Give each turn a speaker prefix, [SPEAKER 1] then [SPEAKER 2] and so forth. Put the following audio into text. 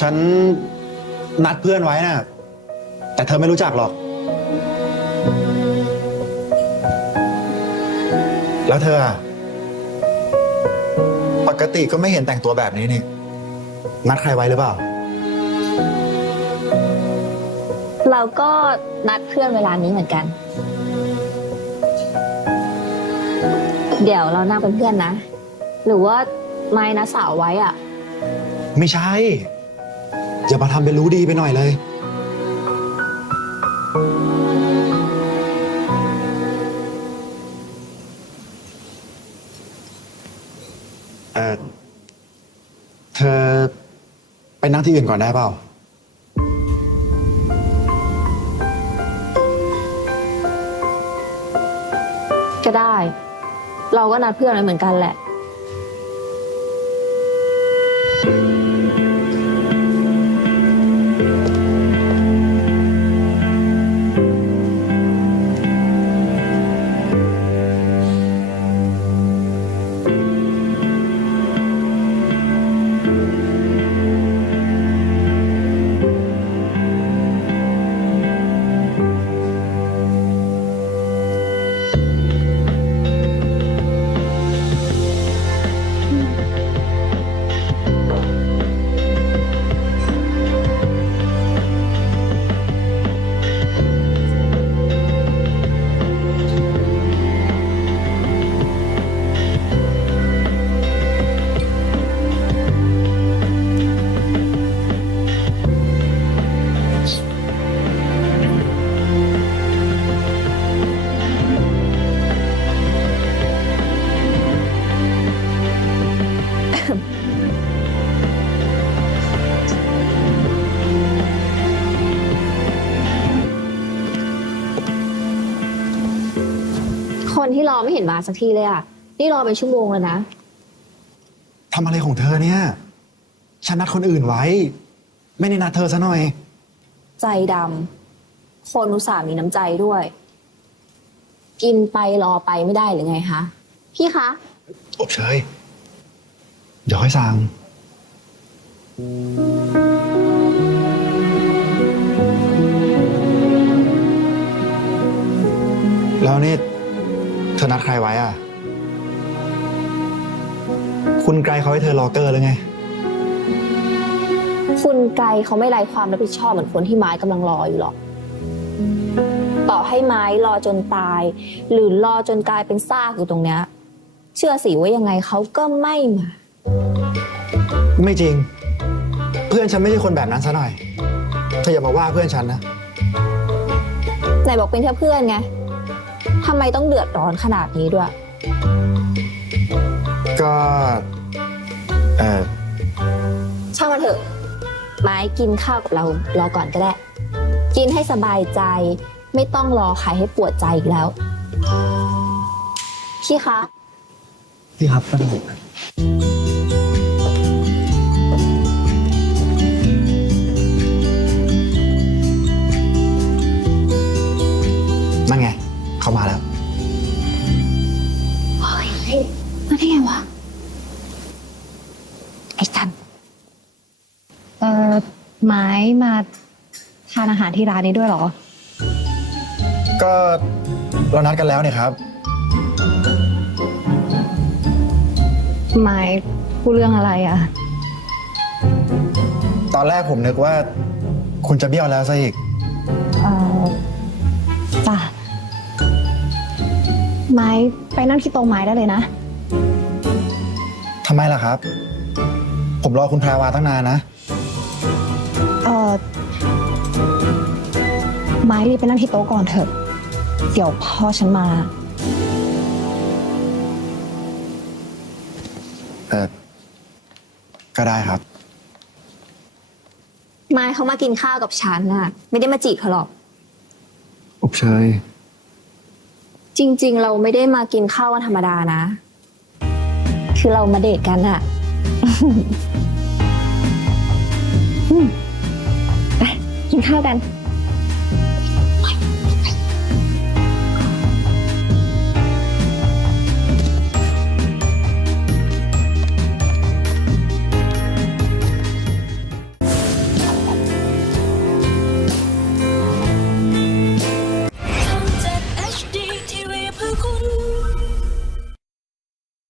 [SPEAKER 1] ฉันนัดเพื่อนไว้น่ะ แต่เธอไม่รู้จักหรอก แล้วเธออะปกติก็ไม่เห็นแต่งตัวแบบนี้นี่ นัดใครไว้หรือเปล่า
[SPEAKER 2] เราก็นัดเพื่อนเวลานี้เหมือนกัน เดี๋ยวเรานั่งเป็นเพื่อนนะ หรือว่าไม่นะสาวไว้อะ
[SPEAKER 1] ไม่ใช่ อย่ามาทำเป็นรู้ดีไปหน่อยเลย เออเธอไปนั่งที่อื่นก่อนได้เปล่า
[SPEAKER 2] ก็ได้ เราก็นัดเพื่อนไว้เหมือนกันแหละ คนที่รอไม่เห็นมาสักทีเลยอะนี่รอเป็นชั่วโมงแล้วนะ
[SPEAKER 1] ทำอะไรของเธอเนี่ย ฉันนัดคนอื่นไว้ ไม่ได้นัดเธอซะหน่อย
[SPEAKER 2] ใจดำ คนอุตส่าห์มีน้ำใจด้วย กินไปรอไปไม่ได้หรือไงคะ พี่คะ
[SPEAKER 1] อบเชยเดี๋ยวค่อยสั่งแล้วนี่ เธอนัดใครไว้อะ คุณไกลเขาให้เธอรอเกอร์แล้วไง
[SPEAKER 2] คุณไกลเขาไม่ไร้ความรับผิดชอบเหมือนคนที่ไม้กำลังรออยู่หรอก ต่อให้ไม้รอจนตาย หรือรอจนกลายเป็นซากอยู่ตรงเนี้ย เชื่อสิว่ายังไงเขาก็ไม่มา
[SPEAKER 1] ไม่จริง เพื่อนฉันไม่ใช่คนแบบนั้นซะหน่อยเธออย่ามาว่าเพื่อนฉันนะ
[SPEAKER 2] ไหนบอกเป็นแค่เพื่อนไง ทำไมต้องเดือดร้อนขนาดนี้ด้วย
[SPEAKER 1] ก็เออ
[SPEAKER 2] ช่างมันเถอะ ไม้กินข้าวกับเรารอก่อนก็ได้ กินให้สบายใจ ไม่ต้องรอใครให้ปวดใจอีกแล้ว พี่คะ
[SPEAKER 1] พี่ครับก็ได้ ไม้
[SPEAKER 2] มา
[SPEAKER 3] ทานอาหารที่ร้านนี้ด้วยเหรอ
[SPEAKER 1] ก็เรานัดกันแล้วเนี่ยครับ
[SPEAKER 3] ไม้พูดเรื่องอะไรอะ
[SPEAKER 1] ตอนแรกผมนึกว่า คุณจะเบี้ยวแล้วซะอีก
[SPEAKER 3] เอ่อจ้ะไม้ไปนั่งที่โต๊ะไม้ได้เลยนะ
[SPEAKER 1] ทำไมล่ะครับ ผมรอคุณแพรวาตั้งนานนะ
[SPEAKER 3] เอ่อไม้รีบไปนั่งที่โต๊ะก่อนเถอะ เดี๋ยวพ่อฉันมา
[SPEAKER 1] เออก็ได้ครับ
[SPEAKER 2] ไม้เขามากินข้าวกับฉันน่ะ ไม่ได้มาจีบเขาหรอก
[SPEAKER 1] อบเชย
[SPEAKER 2] จริง ๆ เราไม่ได้มากินข้าววันธรรมดานะ คือเรามาเดทกันอะ
[SPEAKER 3] ไป กินข้าวกัน